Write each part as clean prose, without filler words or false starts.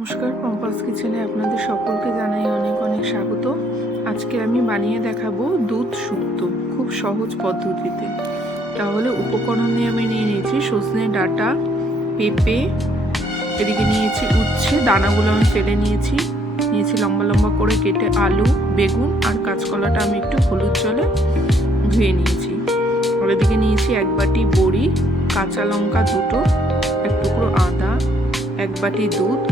নমস্কার, পম্পাস কিচেনে আপনাদের সকলকে জানাই অনেক অনেক স্বাগত। আজকে আমি বানিয়ে দেখাবো দুধ শুক্তো খুব সহজ পদ্ধতিতে। তাহলে উপকরণে আমি নিয়ে নিয়েছি সজনে ডাঁটা, পেঁপে, এদিকে নিয়েছি উচ্ছে, দানাগুলো আমি ফেলে নিয়েছি লম্বা লম্বা করে কেটে আলু, বেগুন আর কাঁচকলাটা আমি একটু হলুদ জলে ধুয়ে নিয়েছি। আর এদিকে নিয়েছি এক বাটি বড়ি, কাঁচা লঙ্কা দুটো, এক টুকরো আদা, এক বাটি দুধ।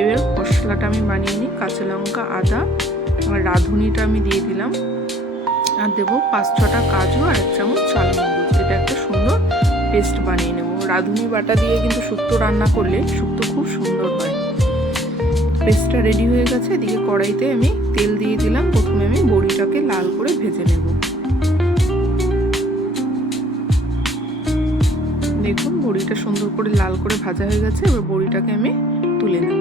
এবার মশলাটা আমি বানিয়ে নিই। কাঁচা লঙ্কা, আদা আর রাঁধুনিটা আমি দিয়ে দিলাম, আর দেবো 5-6টা কাজু আর 1 চামচ চালমগজ। এটা একটা সুন্দর পেস্ট বানিয়ে নেব। রাঁধুনি বাটা দিয়ে কিন্তু শুক্তো রান্না করলে শুক্তো খুব সুন্দর হয়। পেস্টটা রেডি হয়ে গেছে। এদিকে কড়াইতে আমি তেল দিয়ে দিলাম। প্রথমে আমি বড়িটাকে লাল করে ভেজে নেব। দেখুন বড়িটা সুন্দর করে লাল করে ভাজা হয়ে গেছে। এবার বড়িটাকে আমি তুলে নেব।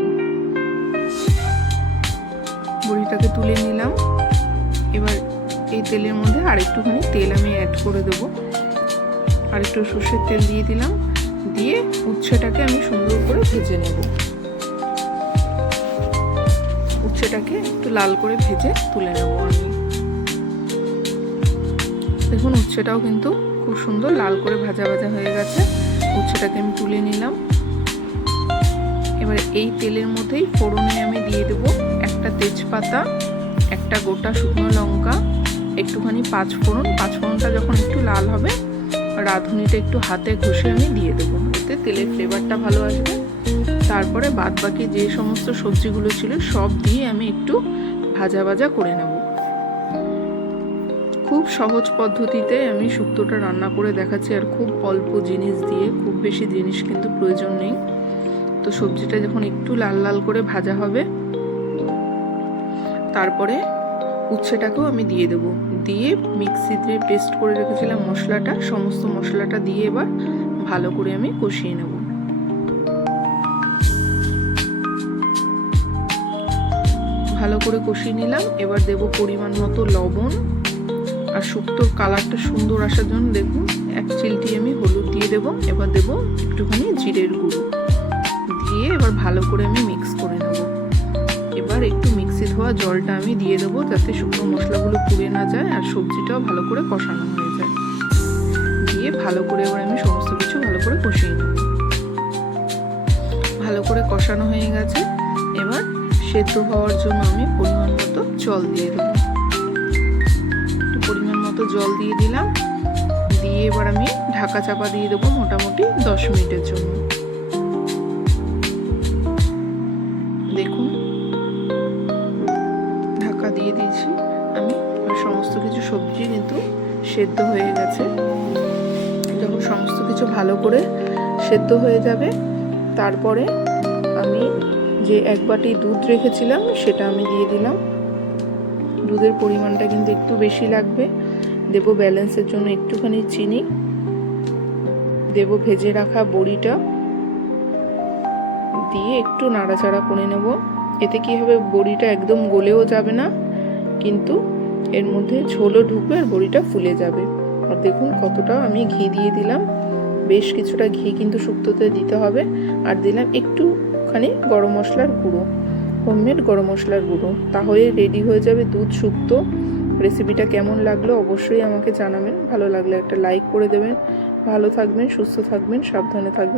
বড়িটাকে তুলে নিলাম। এবার এই তেলের মধ্যে আরেকটুখানি তেল আমি অ্যাড করে দেবো। আরেকটু সর্ষের তেল দিয়ে দিলাম। দিয়ে উচ্ছেটাকে আমি সুন্দর করে ভেজে নেব। উচ্ছেটাকে একটু লাল করে ভেজে তুলে নেব আমি। দেখুন উচ্ছেটাও কিন্তু খুব সুন্দর লাল করে ভাজা ভাজা হয়ে গেছে। উচ্ছেটাকে আমি তুলে নিলাম। এবার এই তেলের মধ্যেই ফোড়নে আমি দিয়ে দেব একটা তেজপাতা, একটা গোটা শুকনো লঙ্কা, একটুখানি পাঁচফোড়নটা যখন একটু লাল হবে রাঁধুনিটা একটু হাতে ঘষে আমি দিয়ে দেবো। এতে তেলের ফ্লেভারটা ভালো আসবে। তারপরে বাদ বাকি যে সমস্ত সবজিগুলো ছিল সব দিয়ে আমি একটু ভাজা ভাজা করে নেব। খুব সহজ পদ্ধতিতে আমি শুক্তোটা রান্না করে দেখাচ্ছি, আর খুব অল্প জিনিস দিয়ে, খুব বেশি জিনিস কিন্তু প্রয়োজন নেই। তো সবজিটা যখন একটু লাল লাল করে ভাজা হবে তারপরে উচ্ছেটাকেও আমি দিয়ে দেব। দিয়ে মিক্সিতে পেস্ট করে রেখেছিলাম মশলাটা, সমস্ত মশলাটা দিয়ে এবার ভালো করে আমি কষিয়ে নেব। ভালো করে কষিয়ে নিলাম। এবার দেব পরিমাণ মতো লবণ, আর শুক্তোর কালারটা সুন্দর আসার জন্য দেখুন 1 চিমটি আমি হলুদ দিয়ে দেব। এবার দেব একটুখানি জিরের গুঁড়ো দিয়ে এবার ভালো করে আমি মিক্স করে নেব। এবার একটু মিক্সি ধোয়া জলটা আমি দিয়ে দেবো, যাতে শুকনো মশলাগুলো পুড়ে না যায় আর সবজিটাও ভালো করে কষানো হয়ে যায়। দিয়ে ভালো করে এবার আমি সমস্ত কিছু ভালো করে কষিয়ে নেব। ভালো করে কষানো হয়ে গেছে। এবার সেদ্ধ হওয়ার জন্য আমি পরিমাণ মতো জল দিয়ে দেবো। পরিমাণ মতো জল দিয়ে দিলাম। দিয়ে এবার আমি ঢাকা চাপা দিয়ে দেবো মোটামুটি 10 মিনিটের জন্য। দেখুন ঢাকা দিয়ে দিয়েছি আমি। সমস্ত কিছু সবজি কিন্তু সেদ্ধ হয়ে গেছে। যখন সমস্ত কিছু ভালো করে সেদ্ধ হয়ে যাবে তারপরে আমি যে 1 বাটি দুধ রেখেছিলাম সেটা আমি দিয়ে দিলাম। দুধের পরিমাণটা কিন্তু একটু বেশি লাগবে। দেব ব্যালেন্সের জন্য একটুখানি চিনি, দেব ভেজে রাখা বড়িটা, দিয়ে একটু নাড়াচাড়া করে নেব। এতে কি হবে, বড়িটা একদম গলেও যাবে না, কিন্তু এর মধ্যে ঝোলও ঢুকবে আর বড়িটা ফুলে যাবে। আর দেখুন কতটা আমি ঘি দিয়ে দিলাম। বেশ কিছুটা ঘি কিন্তু শুক্তোতে দিতে হবে। আর দিলাম একটুখানি গরম মশলার গুঁড়ো, হোমমেড গরম মশলার গুঁড়ো। তাহলে রেডি হয়ে যাবে দুধ শুক্তো। রেসিপিটা কেমন লাগলো অবশ্যই আমাকে জানাবেন। ভালো লাগলে একটা লাইক করে দেবেন। ভালো থাকবেন, সুস্থ থাকবেন, সাবধানে থাকবেন।